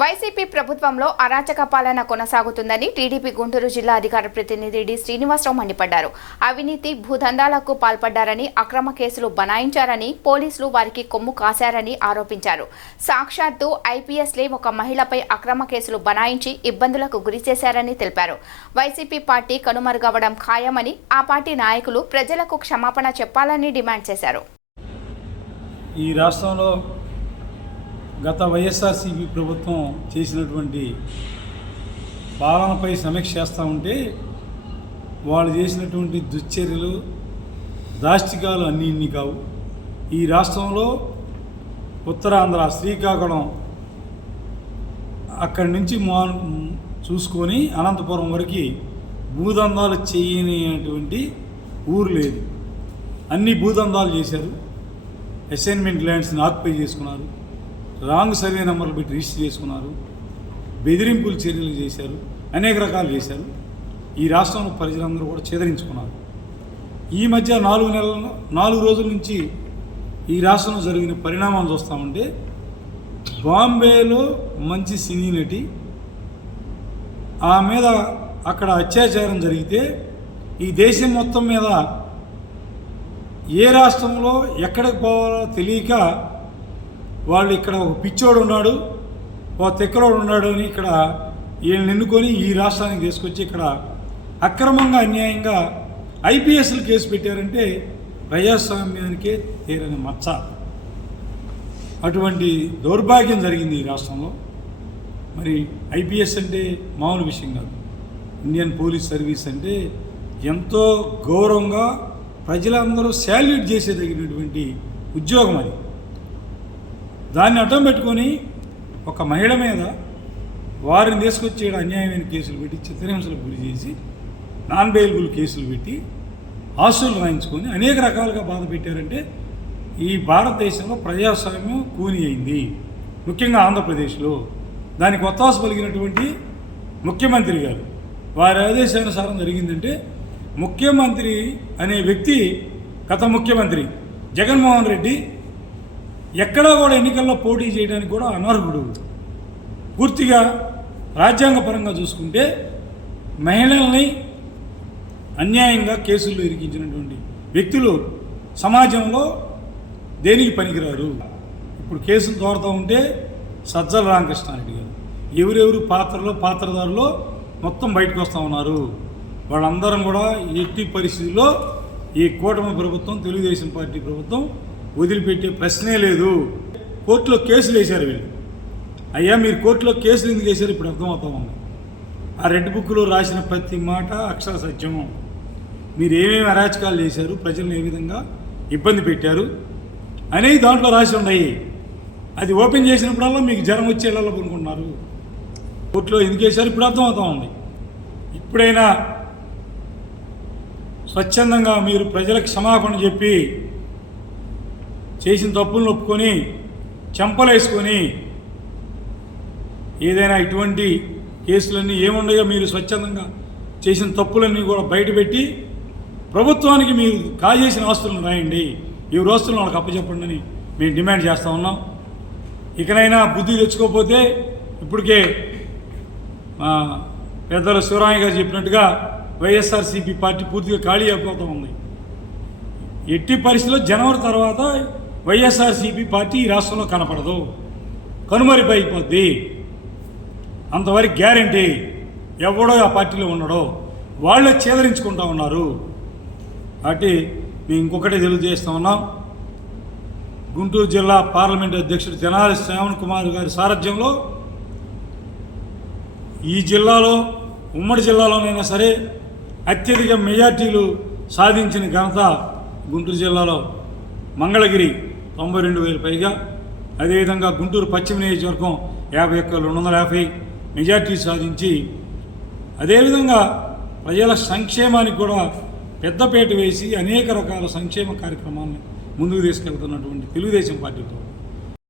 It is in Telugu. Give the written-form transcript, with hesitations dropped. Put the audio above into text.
వైసీపీ ప్రభుత్వంలో అరాచక పాలన కొనసాగుతుందని టీడీపీ గుంటూరు జిల్లా అధికార ప్రతినిధి డి శ్రీనివాసరావు మండిపడ్డారు. అవినీతి భూదందాలకు పాల్పడ్డారని, అక్రమ కేసులు బనాయించారని, పోలీసులు వారికి కొమ్ము కాశారని ఆరోపించారు. సాక్షాత్తు ఐపీఎస్లే ఒక మహిళపై అక్రమ కేసులు బనాయించి ఇబ్బందులకు గురిచేశారని తెలిపారు. వైసీపీ పార్టీ కనుమరుగవడం ఖాయమని, ఆ పార్టీ నాయకులు ప్రజలకు క్షమాపణ చెప్పాలని డిమాండ్ చేశారు. ఈ రాష్ట్రంలో గత వైఎస్ఆర్సీపీ ప్రభుత్వం చేసినటువంటి పాలనపై సమీక్ష చేస్తూ ఉంటే వాళ్ళు చేసినటువంటి దుశ్చర్యలు, దాష్టికాలు అన్నీ కావు. ఈ రాష్ట్రంలో ఉత్తరాంధ్ర శ్రీకాకుళం అక్కడి నుంచి చూసుకొని అనంతపురం వరకు భూదందాలు చేయనటువంటి ఊరు లేదు. అన్ని భూదందాలు చేశారు. అసైన్మెంట్ ల్యాండ్స్ని ఆక్యుపై చేసుకున్నారు, రాంగ్ సర్వే నెంబర్లు పెట్టి రిజిస్టర్ చేసుకున్నారు, బెదిరింపులు చర్యలు చేశారు, అనేక రకాలు చేశారు. ఈ రాష్ట్రంలో ప్రజలందరూ కూడా చెదరించుకున్నారు. ఈ మధ్య 4 రోజుల నుంచి ఈ రాష్ట్రంలో జరిగిన పరిణామాలు చూస్తామంటే, బాంబేలో మంచి సినీ నటి, ఆ మీద అక్కడ అత్యాచారం జరిగితే ఈ దేశం మొత్తం మీద ఏ రాష్ట్రంలో ఎక్కడికి పోవాలో తెలియక వాళ్ళు ఇక్కడ ఒక పిచ్చోడు ఉన్నాడు, ఒక తెక్కలోడు ఉన్నాడు అని ఇక్కడ వీళ్ళని ఎన్నుకొని ఈ రాష్ట్రానికి తీసుకొచ్చి ఇక్కడ అక్రమంగా అన్యాయంగా ఐపీఎస్లు కేసు పెట్టారంటే ప్రజాస్వామ్యానికే తీరని మచ్చ. అటువంటి దౌర్భాగ్యం జరిగింది ఈ రాష్ట్రంలో. మరి ఐపీఎస్ అంటే మామూలు విషయం కాదు. ఇండియన్ పోలీస్ సర్వీస్ అంటే ఎంతో గౌరవంగా ప్రజలందరూ శాల్యూట్ చేసేదగినటువంటి ఉద్యోగం అది. దాన్ని అడ్డం పెట్టుకొని ఒక మహిళ మీద వారిని తీసుకొచ్చే అన్యాయమైన కేసులు పెట్టి, చిత్రహింసలకు గురి చేసి, నాన్ బెయిలబుల్ కేసులు పెట్టి, ఆస్తులు రాయించుకొని అనేక రకాలుగా బాధ పెట్టారంటే ఈ భారతదేశంలో ప్రజాస్వామ్యం కూని అయింది. ముఖ్యంగా ఆంధ్రప్రదేశ్లో దానికి ఒత్తాసు పలికినటువంటి ముఖ్యమంత్రి గారు వారి ఆదేశానుసారం జరిగిందంటే, ముఖ్యమంత్రి అనే వ్యక్తి గత ముఖ్యమంత్రి జగన్మోహన్ రెడ్డి ఎక్కడా కూడా ఎన్నికల్లో పోటీ చేయడానికి కూడా అనర్హుడు. పూర్తిగా రాజ్యాంగపరంగా చూసుకుంటే మహిళల్ని అన్యాయంగా కేసుల్లో ఇరికించినటువంటి వ్యక్తులు సమాజంలో దేనికి పనికిరారు. ఇప్పుడు కేసులు తోడుతూ ఉంటే సజ్జల రామకృష్ణారెడ్డి గారు ఎవరెవరు పాత్రదారులో మొత్తం బయటకు వస్తూ ఉన్నారు. వాళ్ళందరం కూడా ఎట్టి పరిస్థితుల్లో ఈ కూటమి ప్రభుత్వం, తెలుగుదేశం పార్టీ ప్రభుత్వం వదిలిపెట్టే ప్రశ్నే లేదు. కోర్టులో కేసులు వేశారు వీళ్ళు. అయ్యా, మీరు కోర్టులో కేసులు ఎందుకు వేశారు ఇప్పుడు అర్థమవుతా ఉంది. ఆ రెడ్ బుక్లో రాసిన ప్రతి మాట అక్షర సత్యము. మీరు ఏమేమి అరాచకాలు చేశారు, ప్రజలను ఏ విధంగా ఇబ్బంది పెట్టారు అనేది దాంట్లో రాసి ఉన్నాయి. అది ఓపెన్ చేసినప్పుడల్లా మీకు జ్వరం వచ్చేలా అనుకుంటున్నారు. కోర్టులో ఎందుకు వేశారు ఇప్పుడు అర్థమవుతా ఉంది. ఇప్పుడైనా స్వచ్ఛందంగా మీరు ప్రజలకు క్షమాపణ చెప్పి చేసిన తప్పులను ఒప్పుకొని చెంపలేసుకొని ఏదైనా ఇటువంటి కేసులన్నీ ఏముండయో మీరు స్వచ్ఛందంగా చేసిన తప్పులన్నీ కూడా బయటపెట్టి ప్రభుత్వానికి మీరు కాజేసిన ఆస్తులను రాయండి, ఈ ఆస్తులను వాళ్ళకి అప్పచెప్పండి అని మేము డిమాండ్ చేస్తూ ఉన్నాం. ఇకనైనా బుద్ధి తెచ్చుకోకపోతే ఇప్పటికే పెద్దలు శివరామయ్య గారు చెప్పినట్టుగా వైఎస్ఆర్సీపీ పార్టీ పూర్తిగా ఖాళీ అయిపోతూ ఉంది. ఎట్టి పరిస్థితుల్లో జనవరి తర్వాత వైఎస్ఆర్సీపీ పార్టీ ఈ రాష్ట్రంలో కనపడదు, కనుమరిపోయిపోద్ది. అంతవరకు గ్యారంటీ. ఎవడో ఆ పార్టీలో ఉండడో వాళ్ళే చేదరించుకుంటూ ఉన్నారు. కాబట్టి మేము ఇంకొకటి తెలియజేస్తూ ఉన్నాం. గుంటూరు జిల్లా పార్లమెంటు అధ్యక్షుడు తెనాలి శ్రావణ్ కుమార్ గారి సారథ్యంలో ఈ జిల్లాలో, ఉమ్మడి జిల్లాలోనైనా సరే అత్యధిక మెజార్టీలు సాధించిన ఘనత గుంటూరు జిల్లాలో మంగళగిరి 92,000 పైగా, అదేవిధంగా గుంటూరు పశ్చిమ నియోజకవర్గం 51,250 మెజార్టీ సాధించి, అదేవిధంగా ప్రజల సంక్షేమానికి కూడా పెద్దపీట వేసి అనేక రకాల సంక్షేమ కార్యక్రమాలను ముందుకు తీసుకెళ్తున్నటువంటి తెలుగుదేశం పార్టీతో